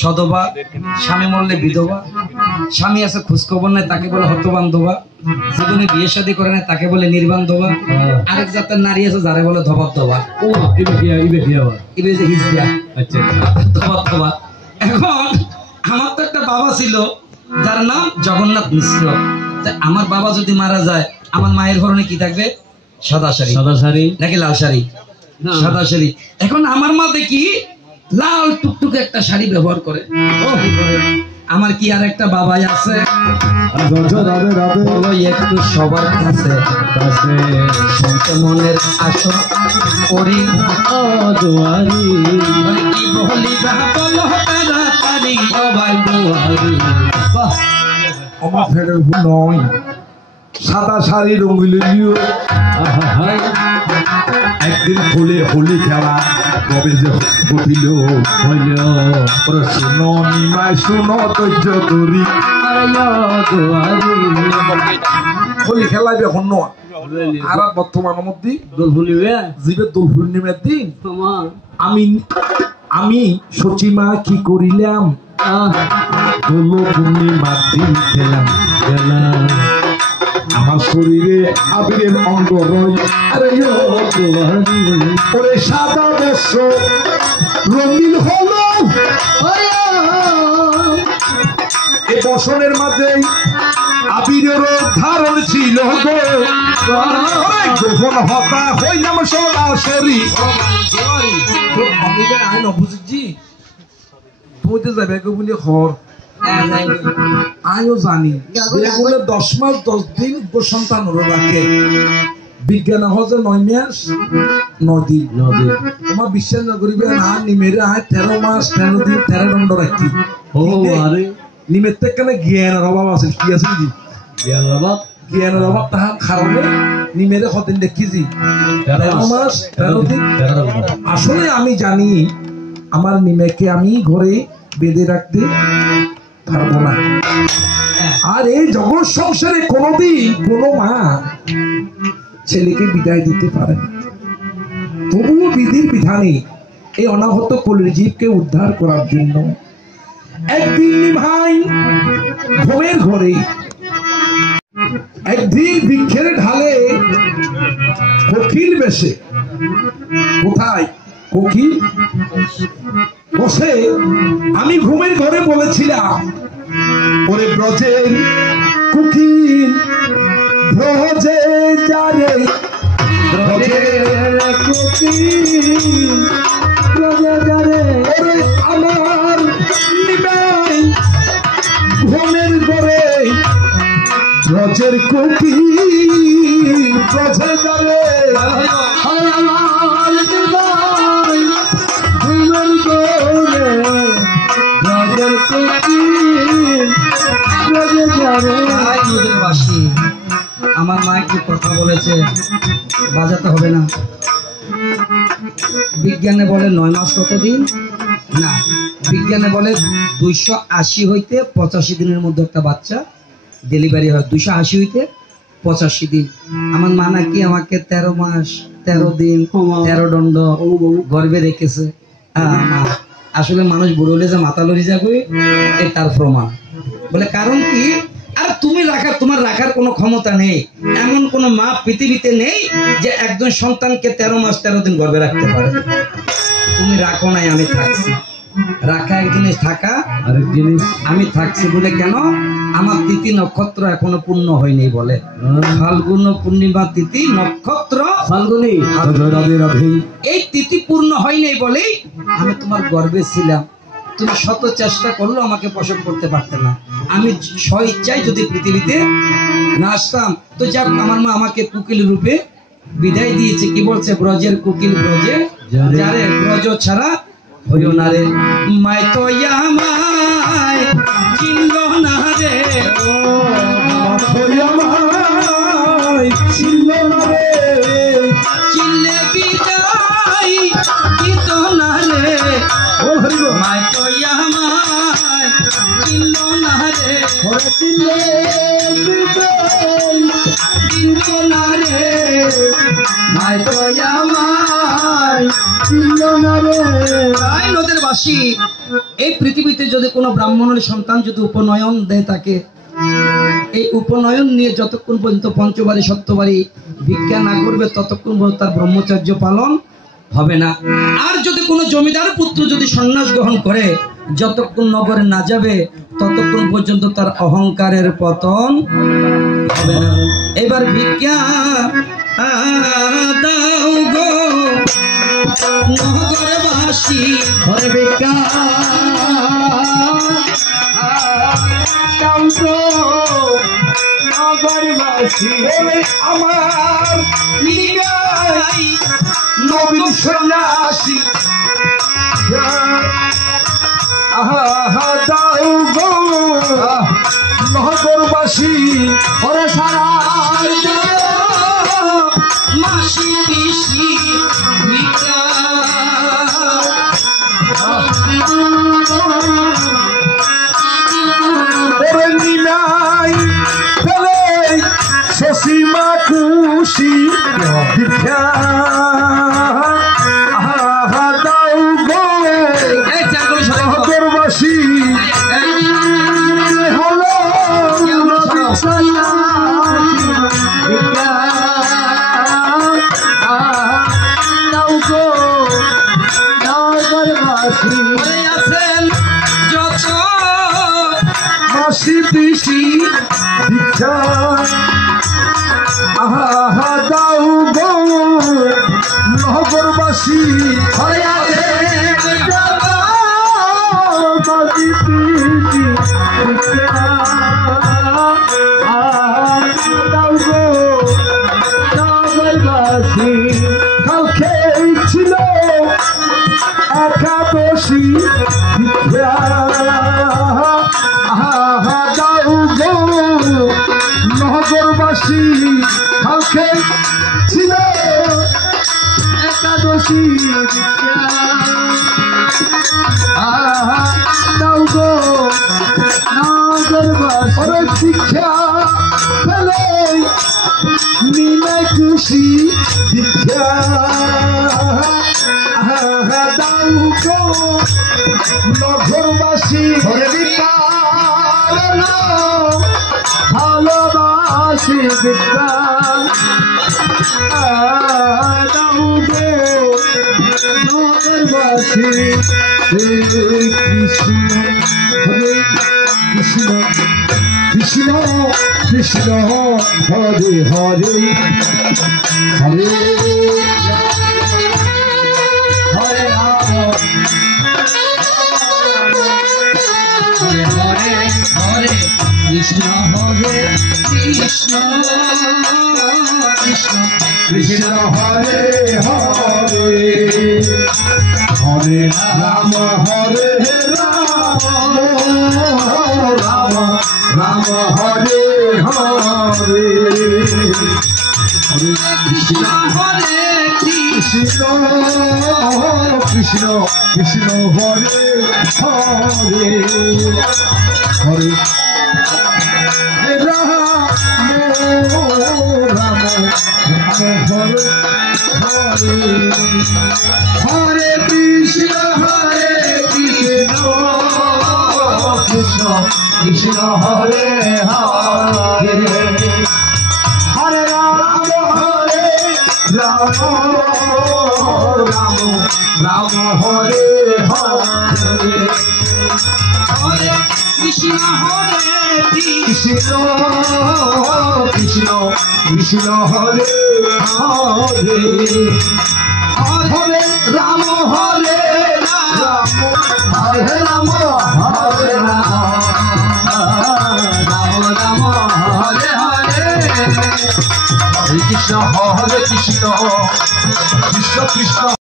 সদবা, স্বামী মরলে বিধবা, স্বামী আছে খোঁজখবর নাই তাকে বলে হতবান্ধবা, জীবনে বিয়ে শাদী করে নাই তাকে বলে নির্বান্ধবা, আরেক জাতের নারী আছে যারা বলে ধবাধবা। এখন আমার তো একটা বাবা ছিল যার নাম জগন্নাথ মিশ্র। আমার বাবা যদি মারা যায় আমার মায়ের ঘরনে কি থাকবে? সাদা শাড়ি। সাদা শাড়ি নাকি লাল শাড়ি? সাদা শাড়ি। এখন আমার মা দেখি লাল টুকটুকে একটা শাড়ি ব্যবহার করে। আমার কি আর একটা বাবাই আছে? একটু সবার কাছে মনের আশা করি সাদা শাড়ি রঙিল একদিন ফুলে হোলি খেলা কবে যে ঘটিল শুনো নিমাই শুনো তৈর্য করি হোলি খেলা এখন নয় আর বর্তমানের মধ্যে জীবের দোল পূর্ণিমার দিন আমি সচিমা কি করিলাম দোল পূর্ণিমার দিন খেলাম আমার শরীরে আবিরের অঙ্গ রয়ে সাদা বস্ত্র রঙিন হলো এ বসনের মাঝে আবিরের ধারণ ছিল গোপন হতা হইলাম সরাসরি। আমি না বুঝছি তুই তো যাবে বলে ঘর আমিও জানি 10 মাস 10 দিন সন্তান রাখে বিজ্ঞান হচ্ছে 9 মাস 9 দিন। তোমার বিশ্বাস না করিবে না নিমেরে 13 মাস 13 দিন 13 দণ্ড রাখি নিমের থেকে জ্ঞানের অভাব আছে। কি আছে কি জ্ঞানের অভাব তাহার কারণে নিমেরে কদিন দেখিছি 13 মাস 13 দিন। আসলে আমি জানি আমার নিমেকে আমি ঘরে বেঁধে রাখতে পারবো না। আর এই জগৎ সংসারে কোনোদিন কোনো মা ছেলেকে বিদায় দিতে পারে না। তবুও বিধির বিধানে এই অনাহত কলির জীবকে উদ্ধার করার জন্য একদিন ভাই ঘুমের ঘরে একদিন বৃক্ষের ঢালে কোকিল বেশে কোথায় কোকিল বসে আমি ঘুমের ঘরে বলেছিলাম ওরে ব্রজের কোকিল ব্রজে যারে ব্রজের কোকিল ব্রজে যারে ওরে আমার নিবাই ঘুমের ঘরে ব্রজের কোকিল ব্রজে যারে আমার নিবাই ঘুমের ঘরে ব্রজের কোকিল ব্রজে যারে। আমার মা একটু কথা বলেছে বাজাতে হবে না। বিজ্ঞানে বলে 9 মাস কতদিন না, বিজ্ঞানে বলে 280 হইতে 85 দিনের মধ্যে একটা বাচ্চা ডেলিভারি হয়। 280 হইতে 85 দিন। আমার মা নাকি আমাকে 13 মাস 13 দিন 13 দণ্ড গর্ভে রেখেছে। আসলে মানুষ বুড়ো হলে যে মাথা লড়ি যাবে তার প্রমাণ বলে। কারণ কি আর তুমি তোমার রাখার কোনো ক্ষমতা নেই। এমন কোন মা পৃথিবীতে নেই যে একজন সন্তানকে 13 মাস 13 দিন গর্ভে রাখতে পারে। তুমি রাখো নাই, আমি থাকছি। রাখা এক জিনিস, থাকা আরেক জিনিস। আমি থাকছি বলে কেন? আমার তিথি নক্ষত্র এখনো পূর্ণ হয়নি বলে। ফাল্গুন পূর্ণিমা তিথি নক্ষত্র ফাল্গুনি এই তিথি পূর্ণ হয়নি বলেই আমি তোমার গর্ভে ছিলাম। তুমি শত চেষ্টা করলেও আমাকে প্রসব করতে পারতে না। আমি স্বইচ্ছায় যদি পৃথিবীতে না আসতাম তো যাক, আমার মা আমাকে কোকিল রূপে বিদায় দিয়েছে। কি বলছে? ব্রজের কোকিল ব্রজে যারে ব্রজ ছাড়া হইও না রে। মাই তো আমায় চিনল না রে, চিনল না রে, চিনলে বিদায় দিত না রে। মাই তো আমায় চিনল না রে, চিনলে বিদায় চিনল না রে ভাই তো আমায় চিনল না রে। তাই নদের বাসী এই পৃথিবীতে যদি কোনো ব্রাহ্মণের সন্তান যদি উপনয়ন দেয় তাকে, এই উপনয়ন নিয়ে যতক্ষণ পর্যন্ত পঞ্চবাড়ি সত্যবাড়ি ভিক্ষা না করবে ততক্ষণ পর্যন্ত তার ব্রহ্মচর্য পালন হবে না। আর যদি কোনো জমিদার পুত্র যদি সন্ন্যাস গ্রহণ করে যতক্ষণ নগরে না যাবে ততক্ষণ পর্যন্ত তার অহংকারের পতন হবে না। এবার ভিক্ষা দাও গো নগরবাসী, ভিক্ষা দাও গো নগরবাসী, আমার নিগাই নবীন সন্ন্যাসী দাও গো নগরবাসী, ওরে সারা মাসি পিসি ভিক্ষা ওরে নিনাই ফেলে শশীমা খুশি ভিক্ষা দাও গো নগরবাসী, হলো ভিক্ষা দাও গো নগরবাসী। আছেন যত মাসি পিসি ভিক্ষা দাও গো নগরবাসী, মাসি পিসি ভিক্ষা দাও গো নগরবাসী। কালকে ছিল একাদশী ভিক্ষা দাও গো নগরবাসী, কালকে ছিল একাদশী ভিক্ষা দাও গো নগরবাসী। ওরে ভিক্ষা ফেলে নিনাই খুশি ভিক্ষা দাও গো নগরবাসী, ভালোবাসি ভিক্ষা দাও গো নগরবাসী। কৃষ্ণ হরে কৃষ্ণ কৃষ্ণ কৃষ্ণ হরে হরে হরে হরে রাম হরে হরে হরে কৃষ্ণ হরে কৃষ্ণ কৃষ্ণ কৃষ্ণ হরে হরে হরে রাম হরে রাম রাম রাম হরে হরে হরে কৃষ্ণ হরে কৃষ্ণ কৃষ্ণ কৃষ্ণ হরে হরে হরে রাম রাম রাম হরে হরে হরে কৃষ্ণ কৃষ্ণ কৃষ্ণ হরে হরে হরে রাম রাম রাম হরে হরে হরে কৃষ্ণ কৃষ্ণ কৃষ্ণ কৃষ্ণ হরে হরে হরে রাম হরে রাম হরে রাম হরে রাম রাম রাম হরে হরে হরে কৃষ্ণ কৃষ্ণ কৃষ্ণ কৃষ্ণ